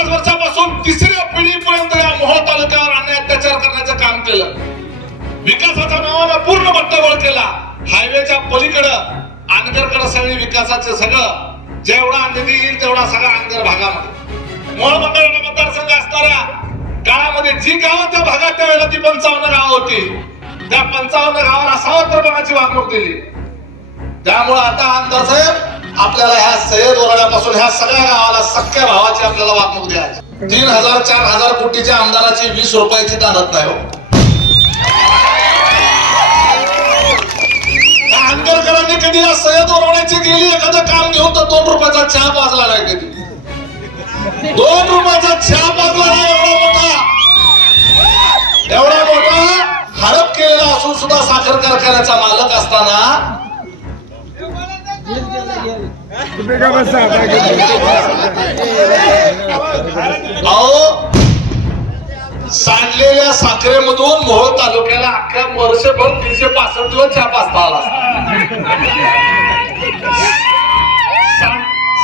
पन्नास वर्षापासून तिसऱ्या पिढीपर्यंत या मोहोळ तालुक्यावर अन्याय अत्याचार करण्याचं काम केलं. विकासाच्या नावानं पूर्ण बट्टाबोळ केला. हायवेच्या पलीकडं अनगरकडे सगळे विकासाचं सगळं जेवढा निधी येईल तेवढा सगळा अनगर भागामध्ये. मोहोळ मंगळवेढा मतदारसंघ असणाऱ्या काळामध्ये जी गावं त्या भागात त्यावेळेला ती पंचावन्न गावं होती. त्या पंचावन्न गावाला सावत्रपणाची वागणूक दिली. त्यामुळे आता आमदार साहेब असून ह्या सगळ्या गावाला सख्या भावाची आपल्याला वागणूक द्यायची. तीन हजार चार हजार कोटीच्या आमदाराची वीस रुपयाची दानत नाही हो. आंबेडकरांनी कधी या सय्यद वरवण्याची गेली एखादं काम घेऊन तर दोन रुपयाचा चहा पाजला नाही कधी. दोन रुपयाचा चहा पाजला नाही एवढा मोठा. एवढा मोठा हडप केलेला असून सुद्धा साखर कारखान्याचा मालक असताना सांडलेल्या साखरेमधून मोहोळ तालुक्याला अख्ख्या वर्षभर तीनशे पासष्ट दिवस चहा पाचता आला.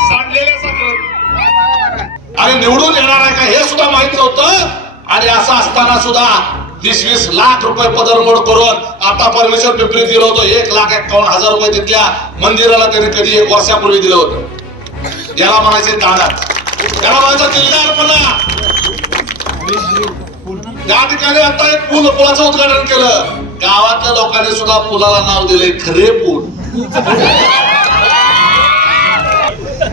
सांडलेल्या साखरे. आणि निवडून येणार आहे का हे सुद्धा माहीत नव्हतं. आणि असं असताना सुद्धा वीस वीस लाख रुपये पदरमोड करून आता परमेश्वर पिंपरी दिलं होतं. एक लाख एकावन्न हजार रुपये तिथल्या मंदिराला त्यांनी कधी एक वर्षापूर्वी दिलं होतं. याला म्हणायचे दानात त्याला म्हणायचं दिलदारपणा त्या ठिकाणी आता एक पूल पुलाचं उद्घाटन केलं. गावातल्या लोकांनी सुद्धा पुलाला नाव दिले खरे पूल.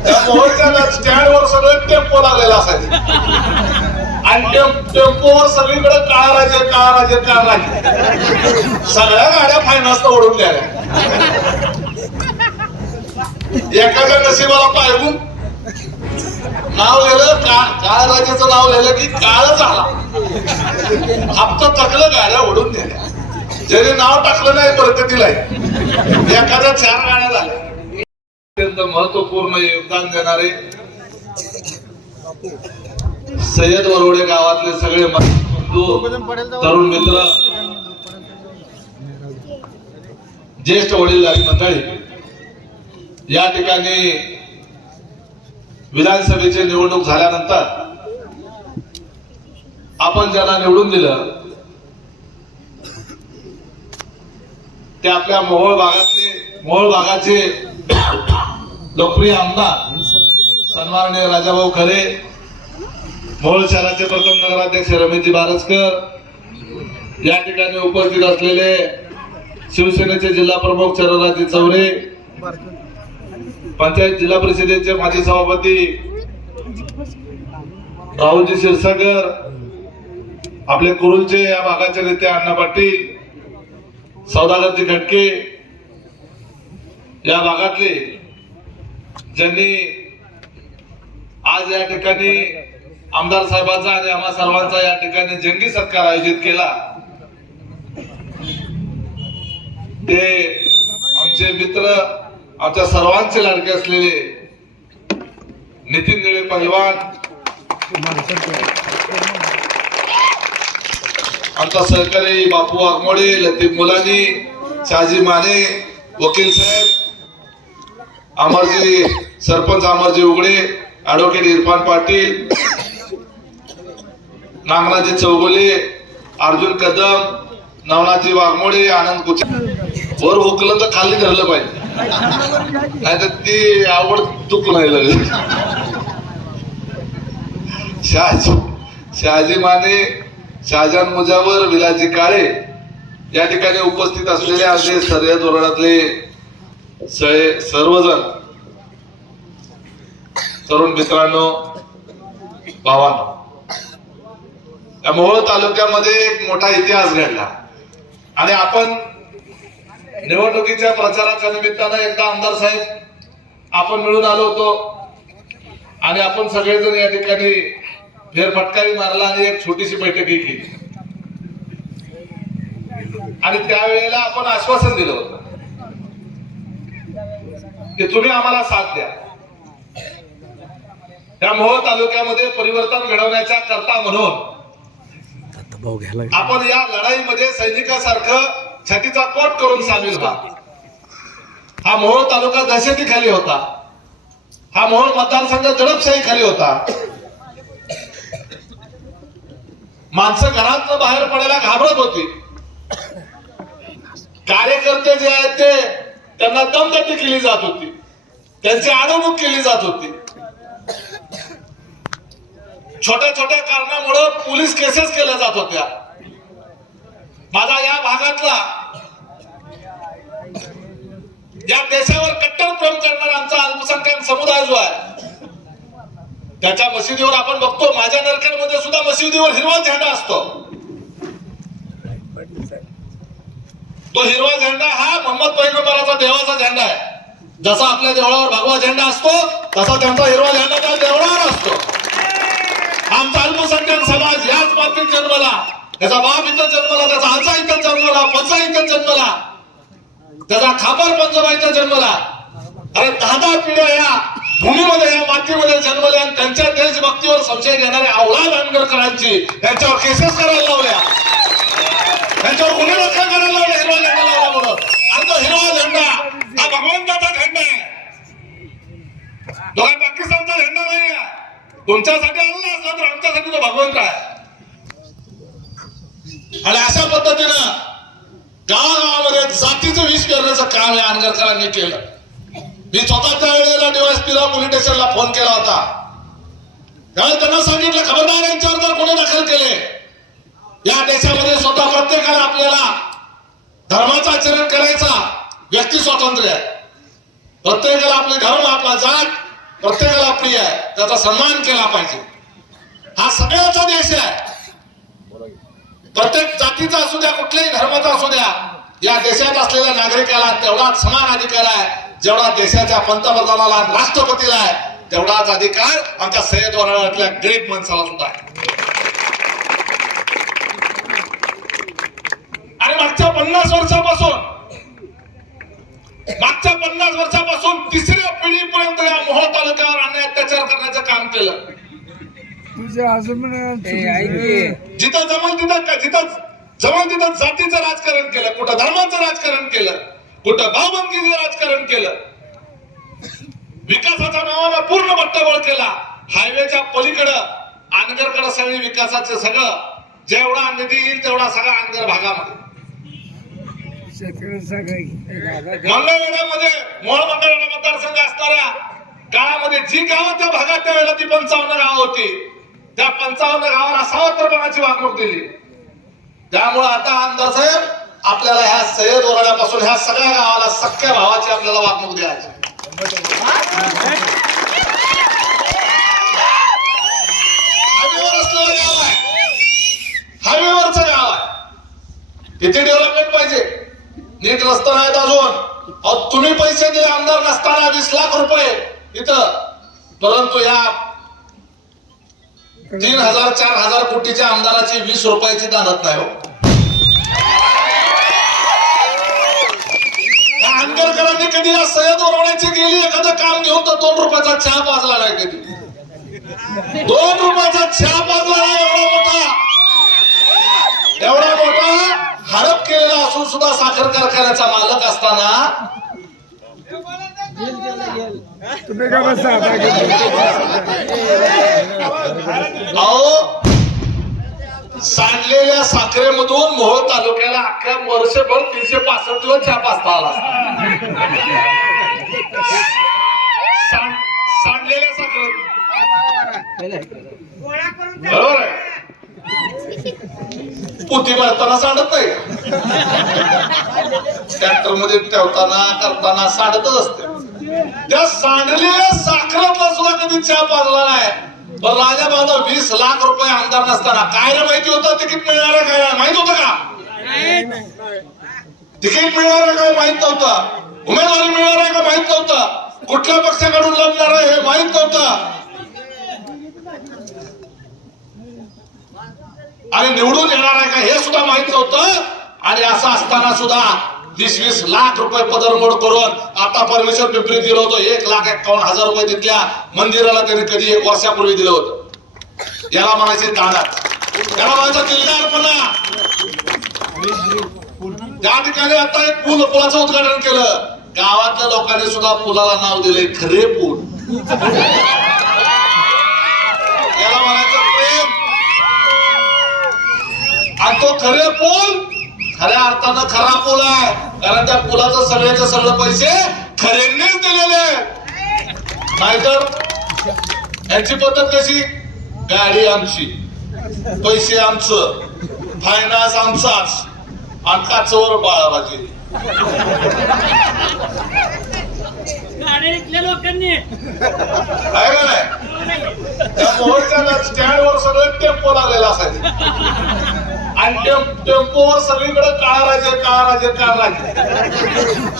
त्या मोहोळच्या स्टँडवर सगळं टेम्पो लागलेला असायचं. आणि टेम्पोवर सगळीकडे काळा राजे काळा राजे काळा राजे सगळ्या गाड्या फायनान्स ओढून द्या एखाद्या नशिबाला पायगून नाव लिहिलं का काळ राजाचं नाव लिहिलं की काळ झाला. हप्ता थकलं गाड्या ओढून द्या जरी नाव टाकलं नाही परत एखाद्या चार गाड्या झाल्या. अत्यंत महत्त्वपूर्ण योगदान देणारे सय्यद वरवडे गावातले सगळे बंधू तरुण मित्र ज्येष्ठ वडीलधारी मंडळी या ठिकाणी विधानसभेची निवडणूक झाल्यानंतर आपण ज्यांना निवडून दिलं ते आपल्या मोहोळ भागातले मोहोळ भागाचे लोकप्रिय आमदार सन्माननीय राजाभाऊ खरे मोहोळ शहराचे प्रथम नगराध्यक्ष रमेशजी बारसकर. या ठिकाणी उपस्थित असलेले शिवसेनेचे जिल्हा प्रमुख चरणराजे चौरे पंचायत जिल्हा परिषदेचे माजी सभापती राहुलजी क्षीरसागर आपले कुरुलचे या भागाचे नेते अण्णा पाटील सौदागरजी खटके या भागातले ज्यांनी आज या ठिकाणी आमदार साहेबांचा आणि आम्हा सर्वांचा या ठिकाणी जंगी सत्कार आयोजित केला. ते आमचे मित्र आमच्या सर्वांचे लाडके असलेले नितीन निळे पहिलवान आमचा सहकारी बापू आगमोडे लतीफ मुलानी शाहजी माने वकील साहेब अमरजी सरपंच अमरजी उघडे ऍडव्होकेट इरफान पाटील नागनाजी चौगुले अर्जुन कदम नवनाथजी वाघमोडे आनंद कुचे. वर हुकलं तर खाली धरलं पाहिजे. नाही तर ती आवड चुक नाही लागली शहाजी शहाजी माने शहाजान मुजावर विलाजी काळे या ठिकाणी उपस्थित असलेले आमचे सर्या धोरणातले सर्वजण. तरुण मित्रांनो भावांनो. या मोहोळ तालुक्यामध्ये एक मोठा इतिहास घडला. आणि आपण निवडणुकीच्या प्रचाराच्या निमित्तानं एकदा आमदार साहेब आपण मिळून आलो होतो. आणि आपण सगळेजण या ठिकाणी फेरफटकारी मारला आणि एक छोटीशी बैठकही केली. आणि त्यावेळेला आपण आश्वासन दिलं होतं. की तुम्ही आम्हाला साथ द्या. त्या मोहोळ तालुक्यामध्ये परिवर्तन घडवण्याच्या करता म्हणून भाऊ घ्यायला आपण या लढाईमध्ये सैनिकासारखं छातीचा कोट करून सामील व्हा. हा मोहोळ तालुका दहशती खाली होता. हा मोहोळ मतदारसंघ दडपशाही खाली होता. माणसं घरात बाहेर पडायला घाबरत होती. कार्यकर्ते जे आहेत ते त्यांना दमदटी केली जात होती. त्यांची अडवणूक केली जात होती. छोट्या छोट्या कारणामुळं पोलीस केसेस केल्या जात होत्या. माझा या भागातला या देशावर कट्टर प्रेम करणारा आमचा अल्पसंख्याक समुदाय जो आहे त्याच्या मशिदीवर आपण बघतो माझ्या नरखेडमध्ये सुद्धा मशिदीवर हिरवा झेंडा असतो. तो हिरवा झेंडा हा मोहम्मद पैगंबराचा देवाचा झेंडा आहे. जसा आपल्या देवळावर भगवा झेंडा असतो तसा त्यांचा हिरवा झेंडा त्या देवळावर असतो. आमचा अल्पसंख्याक समाज याच बाबतीत जन्मला. त्याचा बाप इथं जन्मला त्याचा आजा इथं जन्मला पंचा इथं जन्मला. त्याचा खापर पंजोबा इथं जन्मला. अरे दहा दहा पिढ्या या भूमीमध्ये या मातीमध्ये जन्मल्या आणि त्यांच्या देशभक्तीवर संशय घेणाऱ्या अवलाद आंबेडकरांची त्यांच्यावर केसेस करायला लावल्या. त्यांच्यावर गुन्हे दाखल करायला लावले हिरवा झेंडा लावला म्हणून. आणि तो हिरवा झेंडा हा भगवंताचा झेंडा आहे. तो काय पाकिस्तानचा झेंडा नाही तुमच्यासाठी आणला आमच्यासाठी तो भगवंत आहे. आणि अशा पद्धतीनं गावागावामध्ये जातीचं विष करण्याचं काम या आंगरकरांनी केलं. मी स्वतः त्या वेळेला डीवायसपीला पोलीस स्टेशनला फोन केला होता. त्यावेळेस त्यांना सांगितलं खबरदार यांच्यावर जर कोणी दाखल केले या देशामध्ये स्वतः प्रत्येकाला आपल्याला धर्माचं आचरण करायचा व्यक्ती स्वातंत्र्य आहे. प्रत्येकाला आपले धर्म आपला जात प्रत्येकाला प्रिय आहे. त्याचा सन्मान केला पाहिजे. हा सगळ्याचा देश आहे. प्रत्येक जातीचा असू द्या कुठल्याही धर्माचा असू द्या या देशात असलेल्या नागरिकाला तेवढाच समान अधिकार आहे. जेवढा देशाच्या पंतप्रधानाला राष्ट्रपतीला आहे तेवढाच अधिकार आमच्या सय्यद वराळातल्या गरीब माणसाला सुद्धा आहे. आणि मागच्या पन्नास वर्षापासून मागच्या पन्नास वर्षापासून तिसऱ्या पिढीपर्यंत या मोहोळ तालुक्यावर अन्याय अत्याचार करण्याचं काम केलं. तुझ्या आजोबा जिथं जमल तिथं जिथं जमल तिथं जातीचं राजकारण केलं कुठं धर्माचं राजकारण केलं कुठं भावबंदीचं राजकारण केलं विकासाच्या नावानं पूर्ण बट्टाबोळ केला हायवेच्या पलीकडं अनगरकडं सगळी विकासाचं सगळं जेवढा निधी येईल तेवढा सगळा अनगर भागामध्ये. मंगळवेढ्यामध्ये मोळ मतदारसंघ असणाऱ्या गावामध्ये जी गावं त्या भागात त्यावेळेला ती पंचावन्न गावं होती. त्या पंचावन्न गावाला सावत्रपणाची वागणूक दिली. त्यामुळे आता आमदार साहेब आपल्याला ह्या सय्यद ओरड्यापासून ह्या सगळ्या गावाला सख्या भावाची आपल्याला वागणूक द्यायची. हायवेवर असलेलं गाव आहे. हायवेवरचं गाव आहे. किती डेव्हलपमेंट पाहिजे. नीट रस्ता नाहीत अजून. अहो, तुम्ही पैसे दिले आमदार नसताना वीस लाख रुपये इथं. परंतु या तीन हजार चार हजार कोटीच्या आमदाराची वीस रुपयाची दानत नाही हो. आंबेडकरांनी कधी या सय्यद ओरवण्याची गेली एखादं काम घेऊन तर दोन रुपयाचा चहा पाजला नाही कधी. दोन रुपयाचा चहा पाजला नाही एवढा मोठा. एवढा मोठा हडप केलेला असून सुद्धा साखर कारखान्याचा मालक असताना तुम्ही का बसा? अहो सांडलेल्या साखरेमधून मोहोळ तालुक्याला अख्ख्या वर्षभर तीनशे पासष्ट दिवस चहा पाचता आला सांडलेल्या साखरे बरोबर आहे. पोती मारताना सांडत नाही. ट्रॅक्टरमध्ये ठेवताना करताना सांडतच असते. त्या सांडलेल्या साखरातला सुद्धा कधी चहा पाजला नाही. पण राजा बाबा वीस लाख रुपये आमदार नसताना काय रे माहिती होतं? तिकीट मिळणार आहे काय माहीत होतं का? तिकीट मिळणार आहे का माहीत नव्हतं? उमेदवारी मिळणार आहे का माहीत नव्हतं? कुठल्या पक्षाकडून लढणार आहे हे माहीत नव्हतं. आणि निवडून येणार आहे का हे सुद्धा माहीत नव्हतं. आणि असं असताना सुद्धा वीस वीस लाख रुपये पदरमोड करून आता परमेश्वर पिंपरी दिलं होतं. एक लाख एकावन्न हजार रुपये तिथल्या मंदिराला त्यांनी कधी एक वर्षापूर्वी दिलं होतं. याला म्हणायचे दादा. याला म्हणायचं दिलदारपणा त्या ठिकाणी आता एक पूल पुलाचं उद्घाटन केलं. गावातल्या लोकांनी सुद्धा पुलाला नाव दिले खरे पूल. याला म्हणायचं प्रेम. आणि तो खरे पूल खऱ्या अर्थानं खरा पूल आहे. कारण त्या पुलाचं सगळ्याचे सगळे पैसे खरेंनीच दिलेले नाहीतर यांची पद्धत कशी? गाडी आमची. पैसे आमचं. फायनान्स आमचाच. आणि काचवर बाळाबाजी. लोकांनी. नाही? त्या मोहरच्या स्टँडवर सगळं टेम्पो लागलेला असायचं. आणि टेम- टेम्पोवर सगळीकडे काळा राजे काळा राजे काळा राजे.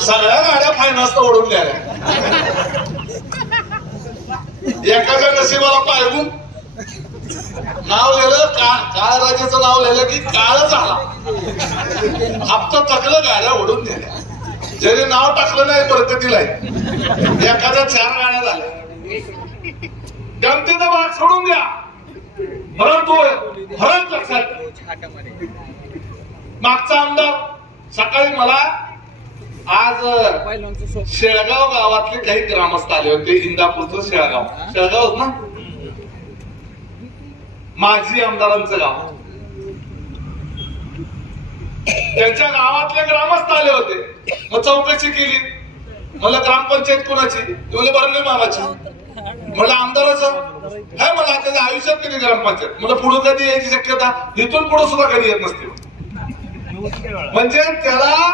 सगळ्या गाड्या फायनान्स ओढून द्या एखाद्या नशिबाला पायगून नाव लिहिलं का काळ राजाचं नाव लिहिलं की काळ झाला. हप्ता थकलं गाड्या ओढून दिल्या जरी नाव टाकलं नाही बरकतीला एखाद्या चार गाड्या झाल्या. जनतेचा भाग सोडून द्या. परंतु फरक लक्षात. मागचा आमदार सकाळी मला आज शेळगाव गावातले काही ग्रामस्थ आले होते इंदापूरचं शेळगाव. शेळगाव ना? माजी आमदारांचं गाव. त्यांच्या गावातले ग्रामस्थ आले होते. मग चौकशी केली. मला ग्रामपंचायत कोणाची? ते म्हणले बरं मामाची मला आमदाराचं. काय मला त्याच्या आयुष्यात कधी ग्रामपंचायत मला पुढे कधी यायची शक्यता? इथून पुढे सुद्धा कधी येत नसते. म्हणजे त्याला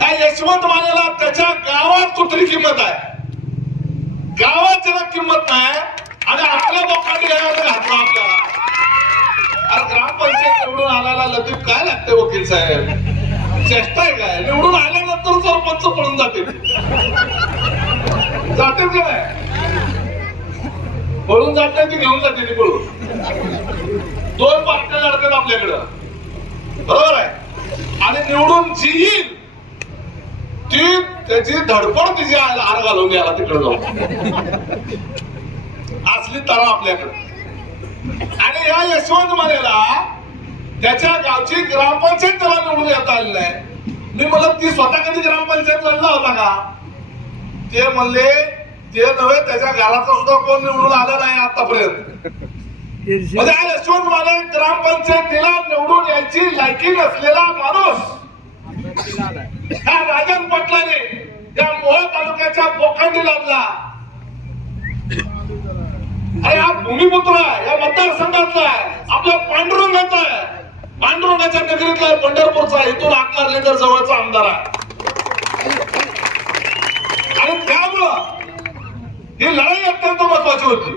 काय यशवंत मानेला त्याच्या गावात कुठली किंमत आहे? गावात त्याला किंमत नाही आणि आपल्या लोकांनी घातला आपल्याला. अरे ग्रामपंचायत निवडून आणायला लतीफ काय लागते वकील साहेब? चेष्टा आहे काय? निवडून आल्यानंतर सरपंच पळून जाते जाते काय पळून जाते की घेऊन जाते ती पळून? दोन पार्ट्या लढतात आपल्याकडं. बरोबर आहे? आणि निवडून जी येईल ती त्याची धडपड तिची हार घालून याला तिकडे जाऊन. असली तरा आपल्याकडे. आणि या यशवंत मानेला त्याच्या गावची ग्रामपंचायत त्याला निवडून येता आली नाही मी म्हणलं ती स्वतः कधी ग्रामपंचायत लढला होता का? ते म्हणले ते नव्हे त्याच्या घराचा सुद्धा कोण निवडून आलं नाही आतापर्यंत. म्हणजे यशवंत माने ग्रामपंचायतीला निवडून यायची लायकी नसलेला माणूस. ह्या राजन पटलाने त्या मोह तालुक्याच्या पोखंडी लादला. अरे हा भूमिपुत्र आहे या मतदारसंघातला आहे आपल्या पांडुरंगाचा आहे. पांडुरंगाच्या नगरीतला पंढरपूरचा इथून आकार तर जवळचा आमदार आहे आणि त्यामुळं ही लढाई अत्यंत महत्वाची होती.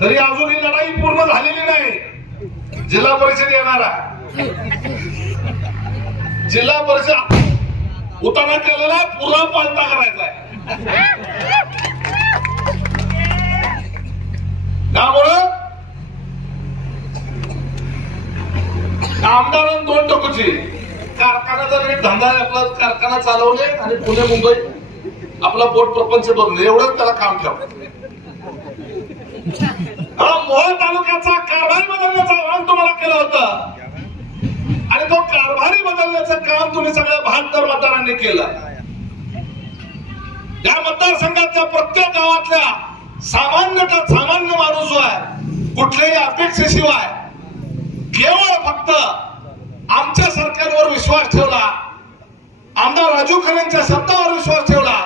तरी अजून ही लढाई पूर्ण झालेली नाही. जिल्हा परिषद येणार आहे. जिल्हा परिषद उतारा केलेला आहे, पुरा पालता करायचा आहे. त्यामुळं आमदारांनी दोन टोकूची. कारखान्याचा नीट धंदा आपला कारखाना चालवणे आणि पुणे मुंबई आपला बोट प्रपंच बघणे एवढंच त्याला काम ठेव. मोहा तालुक्याचा कारभार बदलण्याचं आव्हान तुम्हाला केलं होतं. आणि तो कारभारी बदलण्याचं काम तुम्ही सगळ्या बहात्तर मतदारांनी केलं. या मतदारसंघातल्या प्रत्येक गावातल्या सामान्यतः सामान्य माणूस जो आहे कुठल्याही अपेक्षेशिवाय केवळ फक्त आमच्या सरकारवर विश्वास ठेवला आमदार राजू खरेंच्या सत्तावर विश्वास ठेवला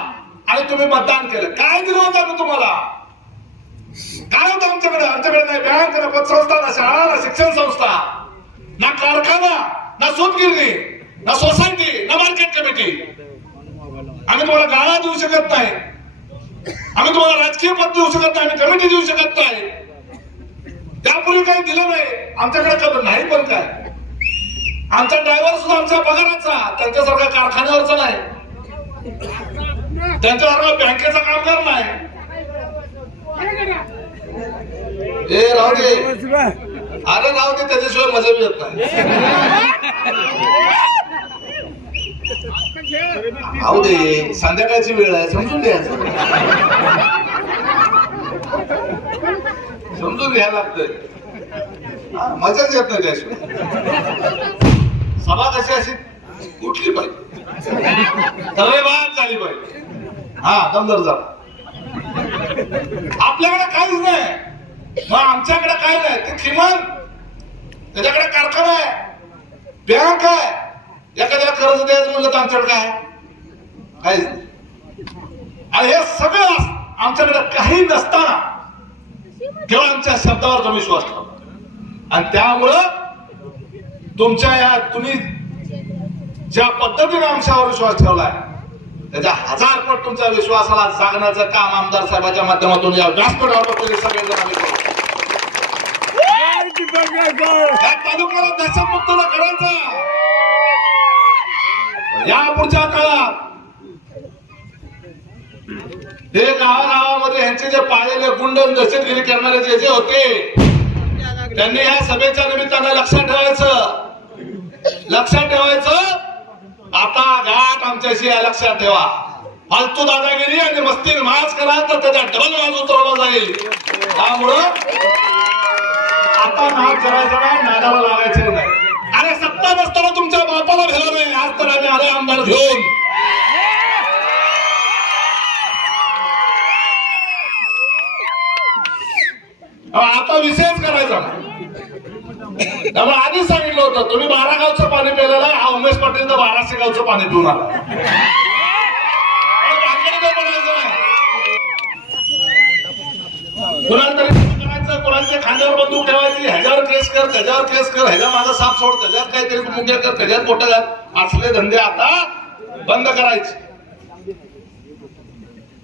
आणि तुम्ही मतदान केलं. काय दिलं होतं आम्ही तुम्हाला? काय होतं आमच्याकडे? आमच्याकडे नाही. बँक ना पतसंस्था ना शाळा ना शिक्षण संस्था ना कारखाना ना सूतगिरणी ना सोसायटी ना मार्केट कमिटी आम्ही तुम्हाला गाळा देऊ शकत नाही. आम्ही तुम्हाला राजकीय पद देऊ शकत नाही. आम्ही कमिटी देऊ शकत नाही. त्यापूर्वी काही दिलं नाही. आमच्याकडे कधी नाही पण काय. आमचा ड्रायव्हर सुद्धा आमच्या पगाराचा. त्यांच्यासारखा कारखान्यावरचा नाही. त्यांच्यासारखा बँकेचा कामगार नाही. ए राहू दे. अरे राहू दे त्याच्याशिवाय मजा बी येत नाही. राहू दे संध्याकाळची वेळ आहे समजून द्यायचं समजून घ्यायला लागतंय. हा, मजाच येत नाही त्याशिवाय. सभा कशी अशी? उठली पाहिजे? तळेबाद झाली पाहिजे. हा दमदार झाला. आपल्याकडे काहीच नाही. मग आमच्याकडे काय नाही. ते किमान त्याच्याकडे कारखाना आहे. बँक आहे. एखाद्या कर्ज द्यायचं म्हणलं तर आमच्याकडे काय आहे? काहीच नाही. आणि हे सगळं आमच्याकडे काही नसताना केवळ आमच्या शब्दावर तुम्ही विश्वास ठेवा. आणि त्यामुळं तुमच्या या तुम्ही ज्या पद्धतीने आमच्यावर विश्वास ठेवलाय त्याच्या हजार पट तुमच्या विश्वासाला जागण्याचं काम आमदार साहेबांच्या माध्यमातून या व्यासपीठावर तुम्ही सगळेजण आम्ही करू. या तालुक्याला दहशतमुक्त करायचा. या पुढच्या काळात हे गावागावामध्ये ह्यांचे जे पाळलेले गुंड दहशतगिरी करणारे जे जे होते त्यांनी या सभेच्या निमित्तानं लक्षात ठेवायचं. लक्षात ठेवायचं. आता घाट आमच्याशी लक्षात ठेवा. फालतू दादागिरी आणि मस्ती माज करा तर त्याच्या डबल बाजू उतरवला जाईल. त्यामुळं आता नाद करायचा नाही नादाला लागायचं नाही. अरे सत्ता नसताना तुमच्या बापाला भेला नाही. आज तर आम्ही आले आमदार घेऊन. आता विषयच करायचा. नाही त्यामुळे आधीच सांग होतं तुम्ही बारा गावचं पाणी प्यायला हा उमेश पाटील तर बाराशे गावचं पाणी पिऊन आला अहो, कुणाला तरी करायचं कुणाच्या खांद्यावर बंदूक ठेवायची ह्याच्यावर केस कर त्याच्यावर केस कर ह्याच्या माझा साप सोड त्याच्यात काहीतरी मुंग्या कर त्याच्यात मोठं घाल. असले धंदे आता बंद करायचे.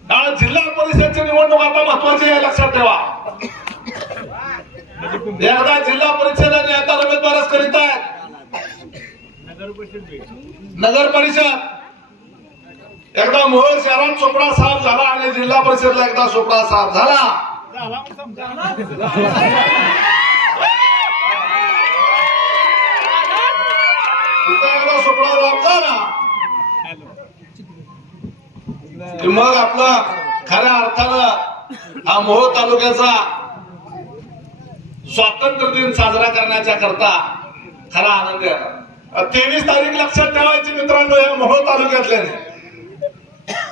कारण जिल्हा परिषदची निवडणूक आता महत्वाची आहे लक्षात ठेवा. एकदा जिल्हा परिषद आणि आता उमेदवारच करीत आहेत. नगर परिषद. एकदा मोहोळ शहरात चोपडा साफ झाला आणि जिल्हा परिषदला एकदा चोपडा साफ झाला. एकदा चोपडा साफ झाला. मग आपला खऱ्या अर्थानं हा मोहोळ तालुक्याचा स्वातंत्र्य दिन साजरा करण्याच्या करता खरा आनंद आहे. तेवीस तारीख लक्षात ठेवायची मित्रांनो या मोहोळ तालुक्यातल्याने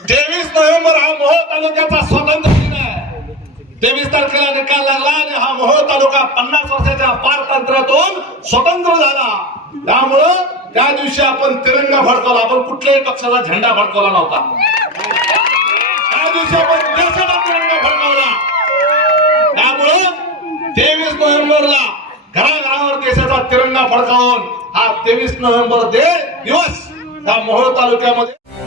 तेवीस नोव्हेंबर हा मोहोळ तालुक्याचा स्वातंत्र्य दिन आहे. तेवीस तारखेला निकाल लागला आणि हा मोहोळ तालुका पन्नास वर्षाच्या पारतंत्र्यातून स्वतंत्र झाला. त्यामुळं त्या दिवशी आपण तिरंगा फडकवला. आपण कुठल्याही पक्षाचा झेंडा फडकवला नव्हता. त्या दिवशी आपण देशाला तिरंगा फडकवला. त्यामुळं तेवीस नोव्हेंबरला घराघरावर देशाचा तिरंगा फडकावून हा तेवीस नोव्हेंबर दे दिवस या मोहोळ तालुक्यामध्ये